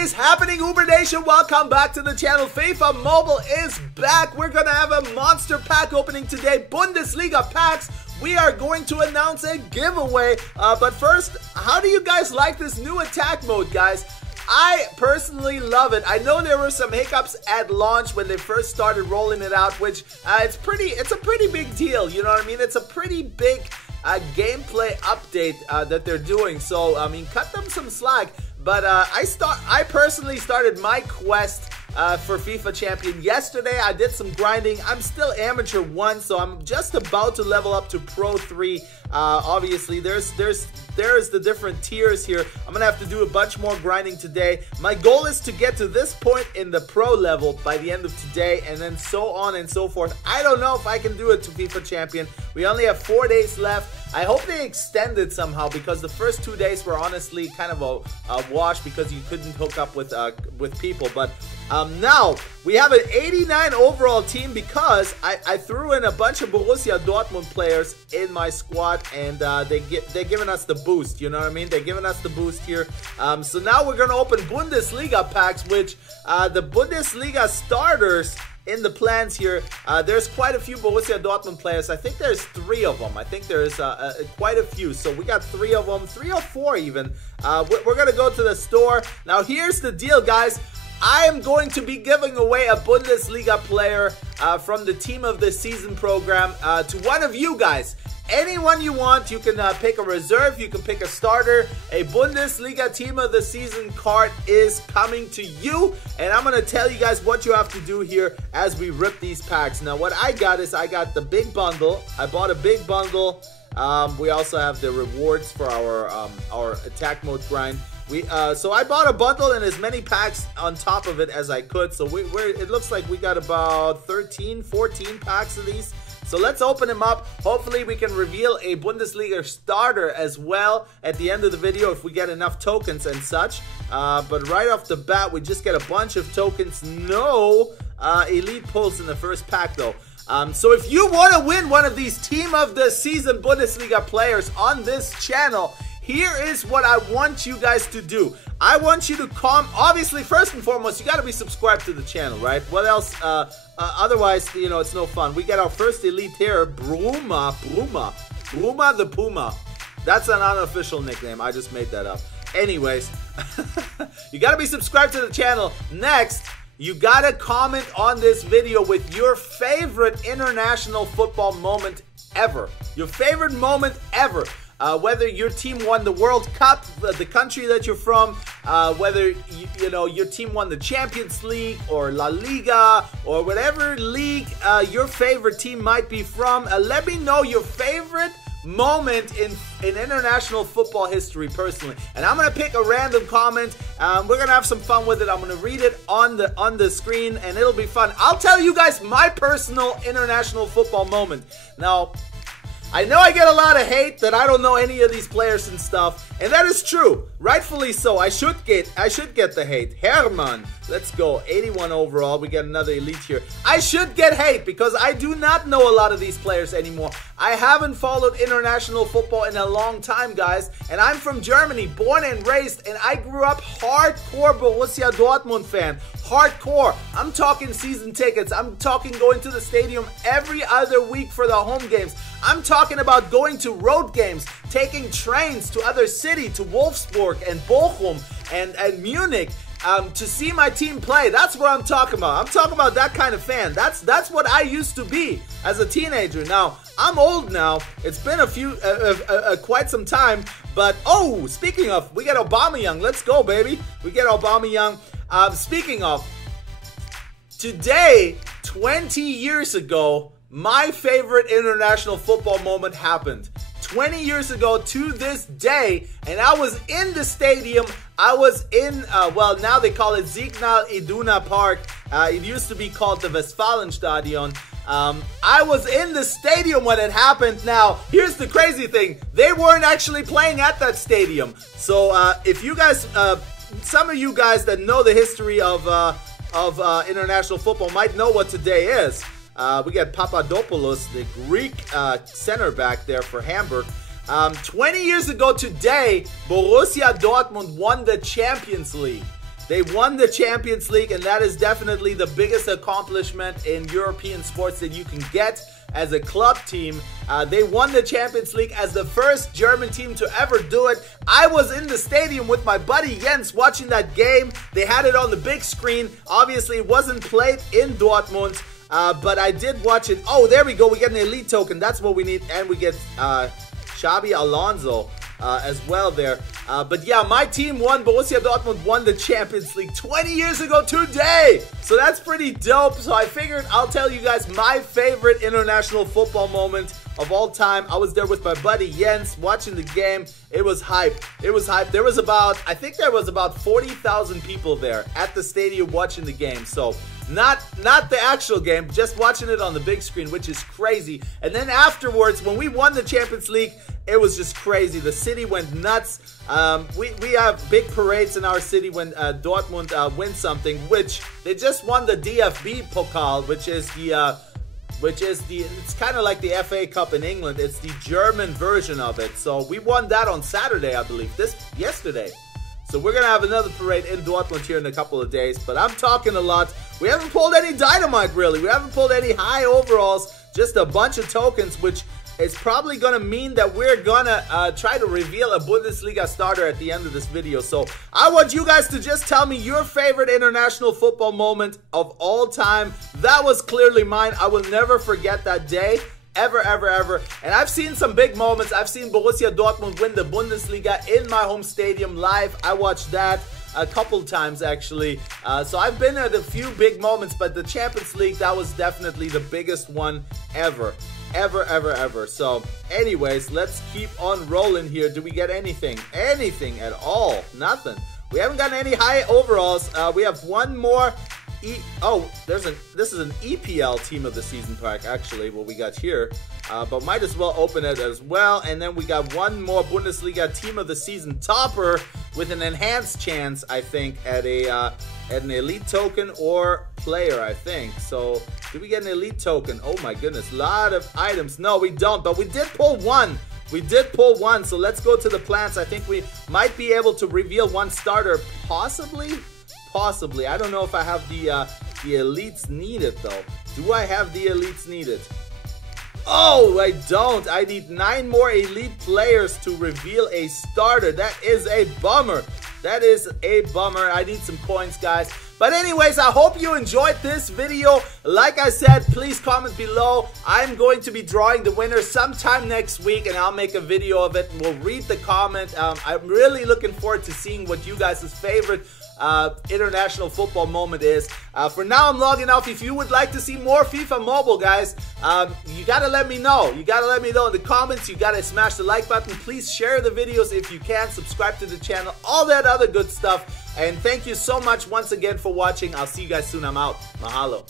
is happening, Uber Nation? Welcome back to the channel. FIFA Mobile is back. We're gonna have a monster pack opening today. Bundesliga packs. We are going to announce a giveaway. But first, how do you guys like this new attack mode, guys? I personally love it. I know there were some hiccups at launch when they first started rolling it out, which it's a pretty big deal. You know what I mean? It's a pretty big gameplay update that they're doing. So I mean, cut them some slack. But I personally started my quest for FIFA Champion yesterday. I did some grinding. I'm still Amateur 1, so I'm just about to level up to Pro 3. Obviously, there's the different tiers here. I'm gonna have to do a bunch more grinding today. My goal is to get to this point in the Pro level by the end of today, and then so on and so forth. I don't know if I can do it to FIFA Champion. We only have 4 days left. I hope they extend it somehow, because the first 2 days were honestly kind of a wash because you couldn't hook up with people. But now we have an 89 overall team because I threw in a bunch of Borussia Dortmund players in my squad, and they're giving us the boost. You know what I mean? They're giving us the boost here. So now we're gonna open Bundesliga packs, which the Bundesliga starters. In the plans here, there's quite a few Borussia Dortmund players. I think there's 3 of them. I think there's quite a few. So we got 3 of them, 3 or 4 even. We're going to go to the store. Now, here's the deal, guys. I am going to be giving away a Bundesliga player from the Team of the Season program to one of you guys. Anyone you want. You can pick a reserve, you can pick a starter. A Bundesliga Team of the Season card is coming to you, and I'm gonna tell you guys what you have to do here as we rip these packs. Now, what I got is I got the big bundle. I bought a big bundle. We also have the rewards for our attack mode grind. So I bought a bundle and as many packs on top of it as I could. So it looks like we got about 13, 14 packs of these. So let's open them up. Hopefully we can reveal a Bundesliga starter as well at the end of the video if we get enough tokens and such. But right off the bat, we just get a bunch of tokens. No elite pulls in the first pack though. So if you want to win one of these Team of the Season Bundesliga players on this channel, here is what I want you guys to do. I want you to obviously, first and foremost, you got to be subscribed to the channel, right? What else? Otherwise, you know, it's no fun. We got our first elite here, Bruma the Puma. That's an unofficial nickname. I just made that up. Anyways, you got to be subscribed to the channel. Next, you got to comment on this video with your favorite international football moment ever. Your favorite moment ever. Whether your team won the World Cup, the country that you're from, whether you know your team won the Champions League or La Liga or whatever league your favorite team might be from, let me know your favorite moment in international football history personally, and I'm gonna pick a random comment. We're gonna have some fun with it. I'm gonna read it on the screen, and it'll be fun. I'll tell you guys my personal international football moment. Now, I know I get a lot of hate that I don't know any of these players and stuff, and that is true. Rightfully so. I should get the hate. Herman, let's go. 81 overall. We get another elite here. I should get hate because I do not know a lot of these players anymore. I haven't followed international football in a long time, guys, and I'm from Germany, born and raised, and I grew up hardcore Borussia Dortmund fan. Hardcore. I'm talking season tickets. I'm talking going to the stadium every other week for the home games. I'm talking about going to road games, taking trains to other cities, to Wolfsburg and Bochum and Munich to see my team play. That's what I'm talking about. I'm talking about that kind of fan. That's what I used to be as a teenager. Now, I'm old now. It's been quite some time. But, oh, speaking of, we get Aubameyang. Let's go, baby. We get Aubameyang. Speaking of, today, 20 years ago, my favorite international football moment happened. 20 years ago to this day, and I was in the stadium. I was in, well, now they call it Signal Iduna Park. It used to be called the Westfalenstadion. I was in the stadium when it happened. Now, here's the crazy thing. They weren't actually playing at that stadium. So, if you guys, some of you guys that know the history of international football might know what today is. We got Papadopoulos, the Greek center back there for Hamburg. 20 years ago today, Borussia Dortmund won the Champions League. They won the Champions League, and that is definitely the biggest accomplishment in European sports that you can get as a club team. They won the Champions League as the first German team to ever do it. I was in the stadium with my buddy Jens watching that game. They had it on the big screen. Obviously, it wasn't played in Dortmund, but I did watch it. Oh, there we go. We get an elite token. That's what we need, and we get Xabi Alonso as well there. But yeah, my team won. Borussia Dortmund won the Champions League 20 years ago today. So that's pretty dope. So I figured I'll tell you guys my favorite international football moment of all time. I was there with my buddy Jens watching the game. It was hype. It was hype. There was about, I think there was about 40,000 people there at the stadium watching the game. So not the actual game, just watching it on the big screen, which is crazy. And then afterwards, when we won the Champions League, it was just crazy. The city went nuts. We have big parades in our city when Dortmund wins something, which they just won the DFB Pokal, which is it's kind of like the FA Cup in England. It's the German version of it. So we won that on Saturday, I believe, yesterday. So we're going to have another parade in Dortmund here in a couple of days. But I'm talking a lot. We haven't pulled any dynamite, really. We haven't pulled any high overalls. Just a bunch of tokens, which is probably going to mean that we're going to try to reveal a Bundesliga starter at the end of this video. So I want you guys to just tell me your favorite international football moment of all time. That was clearly mine. I will never forget that day. Ever, ever, ever. And I've seen some big moments. I've seen Borussia Dortmund win the Bundesliga in my home stadium live. I watched that a couple times, actually. So I've been at a few big moments, but the Champions League, that was definitely the biggest one ever. Ever, ever, ever. So anyways, let's keep on rolling here. Do we get anything? Anything at all? Nothing. We haven't gotten any high overalls. We have one more. This is an EPL team of the season pack, actually, what we got here. But might as well open it as well. And then we got one more Bundesliga team of the season topper with an enhanced chance, I think, at an elite token or player, I think. So, do we get an elite token? Oh my goodness, a lot of items. No, we don't, but we did pull one. We did pull one, so let's go to the plans. I think we might be able to reveal one starter, possibly. Possibly. I don't know if I have the elites needed, though. Do I have the elites needed? Oh, I don't. I need 9 more elite players to reveal a starter. That is a bummer. That is a bummer. I need some coins, guys. But anyways, I hope you enjoyed this video. Like I said, please comment below. I'm going to be drawing the winner sometime next week, and I'll make a video of it. We'll read the comment. I'm really looking forward to seeing what you guys' favorite international football moment is. For now, I'm logging off. If you would like to see more FIFA Mobile, guys, you gotta let me know. You gotta let me know in the comments. You gotta smash the like button. Please share the videos if you can. Subscribe to the channel. All that other good stuff. And thank you so much once again for watching. I'll see you guys soon. I'm out. Mahalo.